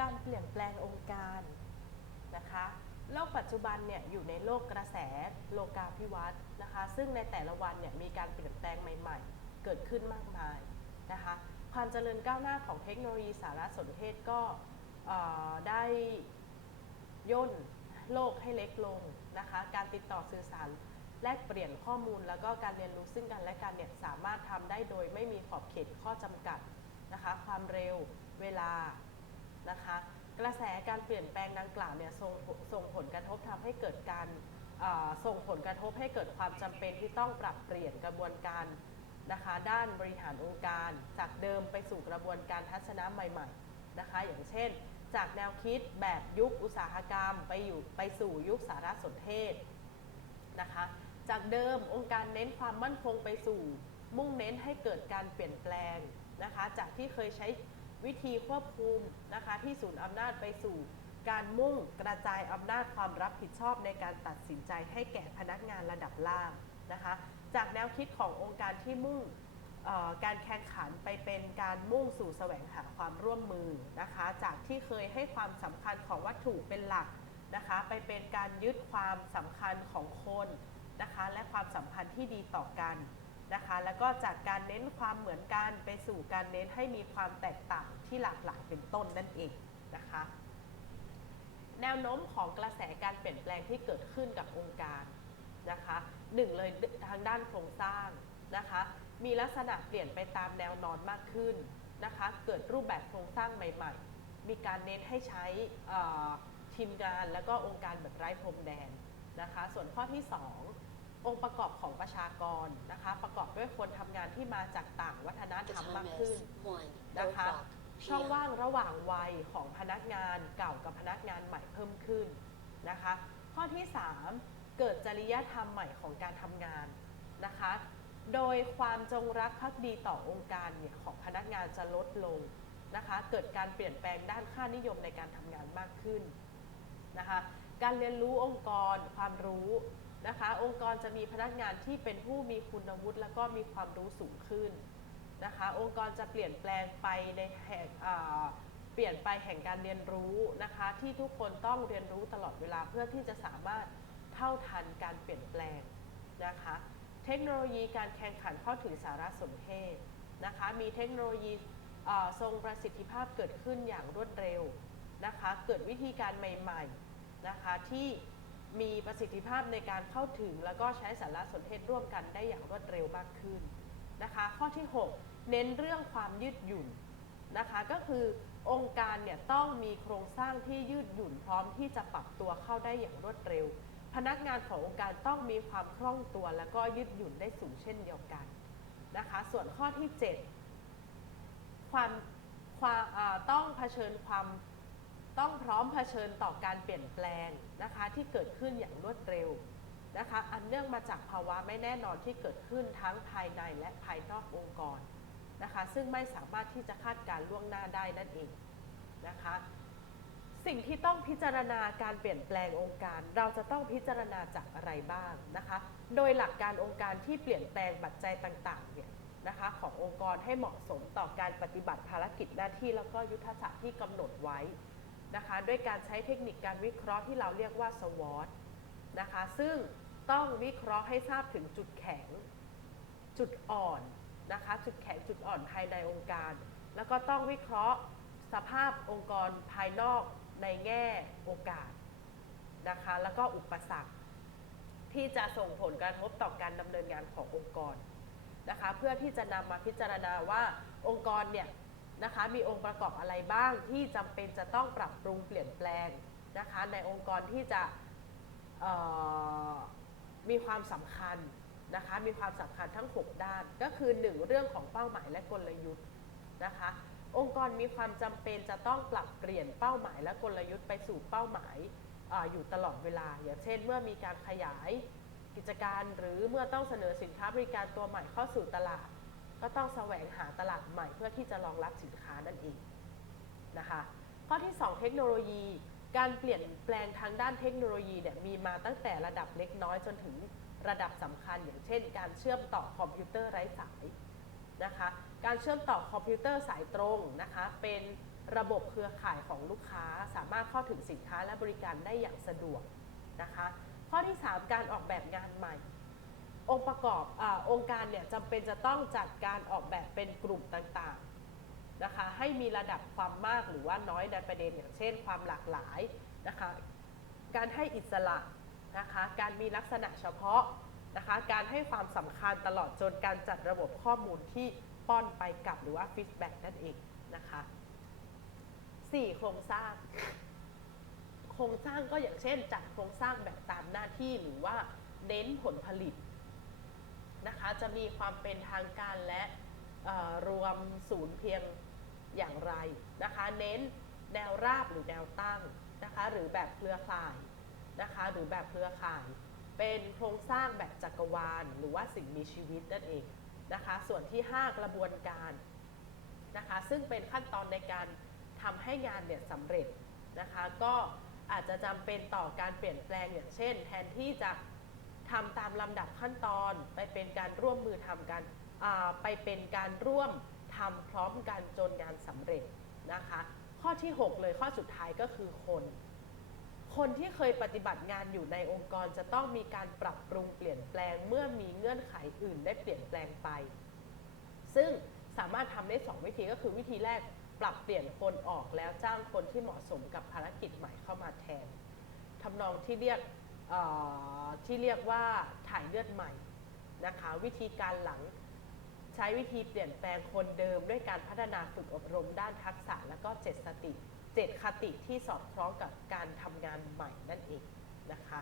การเปลี่ยนแปลงองค์การนะคะโลกปัจจุบันเนี่ยอยู่ในโลกกระแสโลกาภิวัตน์นะคะ ซึ่งในแต่ละวันเนี่ยมีการเปลี่ยนแปลงใหม่ ๆ เกิดขึ้นมากมายนะคะความเจริญก้าวหน้าของเทคโนโลยีสารสนเทศก็ได้ย่นโลกให้เล็กลงนะคะการติดต่อสื่อสารแลกเปลี่ยนข้อมูลแล้วก็การเรียนรู้ซึ่งกันและกันเนี่ยสามารถทำได้โดยไม่มีขอบเขตข้อจำกัดนะคะความเร็วเวลา นะคะ กระแสการเปลี่ยนแปลงดังกล่าวเนี่ยส่งส่งผลกระทบทำให้เกิดการส่งผลกระทบให้เกิดความจำเป็นที่ต้องปรับเปลี่ยนกระบวนการนะคะด้านบริหารองค์การ จากเดิมไปสู่กระบวนการทัศนะใหม่ๆนะคะ อย่างเช่น จากแนวคิดแบบยุคอุตสาหกรรม ไปอยู่ไปสู่ยุคสารสนเทศนะคะ จากเดิมองค์การเน้นความมั่นคงไปสู่ มุ่งเน้นให้เกิดการเปลี่ยนแปลงนะคะ จากที่เคยใช้ วิธีควบคุมนะคะที่ศูนย์อำนาจไปสู่การมุ่งกระจายอำนาจความรับผิดชอบในการตัดสินใจให้แก่พนักงานระดับล่างนะคะ จากแนวคิดขององค์การที่มุ่งการแข่งขันไปเป็นการมุ่งสู่แสวงหาความร่วมมือนะคะ จากที่เคยให้ความสำคัญของวัตถุเป็นหลักนะคะ ไปเป็นการยึดความสำคัญของคนนะคะ และความสัมพันธ์ที่ดีต่อกัน นะคะ แล้วก็จากการเน้นความเหมือนกันไปสู่การเน้นให้มีความแตกต่างที่หลากหลายเป็นต้นนั่นเองนะคะ แนวโน้มของกระแสการเปลี่ยนแปลงที่เกิดขึ้นกับองค์การนะคะหนึ่งเลยทางด้านโครงสร้างนะคะ มีลักษณะเปลี่ยนไปตามแนวนอนมากขึ้นนะคะ เกิดรูปแบบโครงสร้างใหม่ ๆ มีการเน้นให้ใช้ทีมงานแล้วก็องค์การแบบไร้พรมแดนนะคะ ส่วนข้อที่ส องค์ประกอบของประชากรนะคะ ประกอบด้วยคนทำงานที่มาจากต่างวัฒนธรรม time มากขึ้น is 1นะคะ o'clock ช่อง p.m. ว่างระหว่างวัยของพนักงานเก่ากับพนักงานใหม่เพิ่มขึ้นนะคะ ข้อที่ 3 เกิดจริยธรรมใหม่ของการทำงานนะคะ โดยความจงรักภักดีต่อองค์การเนี่ยของพนักงานจะลดลงนะคะ เกิดการเปลี่ยนแปลงด้านค่านิยมในการทำงานมากขึ้นนะคะ การเรียนรู้องค์กรความรู้ นะคะ องค์กรจะมีพนักงานที่เป็นผู้มีคุณวุฒิแล้วก็มีความรู้สูงขึ้นนะคะ องค์กรจะเปลี่ยนแปลงไปในแห่งเปลี่ยนไปแห่งการเรียนรู้นะคะ ที่ทุกคนต้องเรียนรู้ตลอดเวลาเพื่อที่จะสามารถเท่าทันการเปลี่ยนแปลงนะคะ เทคโนโลยีการแข่งขันเข้าถึงสารสนเทศนะคะ มีเทคโนโลยีทรงประสิทธิภาพเกิดขึ้นอย่างรวดเร็วนะคะ เกิดวิธีการใหม่ๆนะคะที่ มีประสิทธิภาพในการเข้าถึง แล้วก็ใช้สารสนเทศร่วมกันได้อย่างรวดเร็วมากขึ้นนะคะ ข้อที่ 6 เน้นเรื่องความยืดหยุ่นนะคะก็คือองค์การเนี่ยต้องมีโครงสร้างที่ยืดหยุ่นพร้อมที่จะปรับตัวเข้าได้อย่างรวดเร็ว พนักงานขององค์การต้องมีความคล่องตัว แล้วก็ยืดหยุ่นได้สูงเช่นเดียวกันนะคะ ส่วนข้อที่ 7 ความความต้องเผชิญความ ต้องพร้อมเผชิญต่อการเปลี่ยนแปลงนะคะที่เกิดขึ้นอย่างรวดเร็วนะคะอันเนื่องมาจากภาวะไม่แน่นอนที่เกิดขึ้นทั้งภายในและภายนอกองค์กรนะคะซึ่งไม่สามารถที่จะคาดการล่วงหน้าได้นั่นเองนะคะสิ่งที่ต้องพิจารณาการเปลี่ยนแปลงองค์การ เราจะต้องพิจารณาจากอะไรบ้างนะคะ โดยหลักการองค์การที่เปลี่ยนแปลงปัจจัยต่างๆเนี่ยนะคะขององค์กรให้เหมาะสมต่อการปฏิบัติภารกิจหน้าที่แล้วก็ยุทธศาสตร์ที่กำหนดไว้ นะคะด้วยการใช้เทคนิคการวิเคราะห์ที่เราเรียกว่า SWOT นะคะซึ่งต้องวิเคราะห์ให้ทราบถึงจุดแข็ง จุดอ่อนนะคะจุดแข็งจุดอ่อนภายในองค์การ แล้วก็ต้องวิเคราะห์สภาพองค์กรภายนอกในแง่โอกาสนะคะแล้วก็อุปสรรค ที่จะส่งผลกระทบต่อการดำเนินงานขององค์กรนะคะเพื่อที่จะนำมาพิจารณาว่าองค์กรเนี่ย นะคะ มีองค์ประกอบอะไรบ้างที่จำเป็นจะต้องปรับปรุงเปลี่ยนแปลงนะคะ ในองค์กรที่จะมีความสำคัญนะคะ มีความสำคัญทั้ง 6 ด้าน ก็คือ 1 เรื่องของเป้าหมายและกลยุทธ์นะคะ องค์กรมีความจำเป็นจะต้องปรับเปลี่ยนเป้าหมายและกลยุทธ์ไปสู่เป้าหมายออยู่ตลอดเวลา อย่างเช่น เมื่อมีการขยายกิจการหรือเมื่อต้องเสนอสินค้าบริการตัวใหม่เข้าสู่ตลาด ก็ต้องแสวงหาตลาดใหม่เพื่อที่จะรองรับสินค้านั่นเองนะคะข้อที่ 2 เทคโนโลยี การเปลี่ยนแปลงทางด้านเทคโนโลยีเนี่ยมีมาตั้งแต่ระดับเล็กน้อยจนถึงระดับสำคัญ อย่างเช่น การเชื่อมต่อคอมพิวเตอร์ไร้สายนะคะการเชื่อมต่อคอมพิวเตอร์สายตรงนะคะเป็นระบบเครือข่ายของลูกค้าสามารถเข้าถึงสินค้าและบริการได้อย่างสะดวกนะคะข้อที่ 3 การออกแบบงานใหม่ องค์ประกอบอองค์การเนี่ยจำเป็นจะต้องจัดการออกแบบเป็นกลุ่มต่างๆนะคะให้มีระดับความมากหรือว่าน้อยในประเด็นอย่างเช่น ความหลากหลายนะคะการให้อิสระนะคะการมีลักษณะเฉพาะนะคะการให้ความสำคัญตลอดจนการจัดระบบข้อมูลที่ป้อนไปกลับหรือว่าฟีดแบ็กนั่นเองนะคะ 4. โครงสร้าง โครงสร้างก็อย่างเช่นจัดโครงสร้างแบบตามหน้าที่หรือว่าเน้นผลผลิต นะคะจะมีความเป็นทางการและรวมศูนย์เพียงอย่างไรนะคะ เน้นแนวราบหรือแนวตั้งนะคะหรือแบบเครือข่ายนะคะหรือแบบเครือข่าย เป็นโครงสร้างแบบจักรวาล หรือว่าสิ่งมีชีวิตนั่นเองนะคะส่วนที่ 5 กระบวนการนะคะซึ่งเป็นขั้นตอนในการทำให้งานเนี่ยสำเร็จนะคะก็อาจจะจำเป็นต่อการเปลี่ยนแปลงอย่างเช่น แทนที่จะ ทำตามลำดับขั้นตอนไปเป็นการร่วมมือทำกันไปเป็นการร่วมทำพร้อมกันจนงานสำเร็จนะคะ ข้อที่ 6 เลยข้อสุดท้ายก็คือคน คนที่เคยปฏิบัติงานอยู่ในองค์กรจะต้องมีการปรับปรุงเปลี่ยนแปลงเมื่อมีเงื่อนไขอื่นได้เปลี่ยนแปลงไป ซึ่งสามารถทำได้ 2 วิธีก็คือวิธีแรกปรับเปลี่ยนคนออกแล้วจ้างคนที่เหมาะสมกับภารกิจใหม่เข้ามาแทนทำนองที่เรียก ที่เรียกว่าถ่ายเลือดใหม่นะคะวิธีการหลังใช้วิธีเปลี่ยนแปลงคนเดิม ด้วยการพัฒนาฝึกอบรมด้านทักษะและก็เจ็ดสติ เจ็ดคติที่สอดคล้องกับการทำงานใหม่นั่นเองนะคะ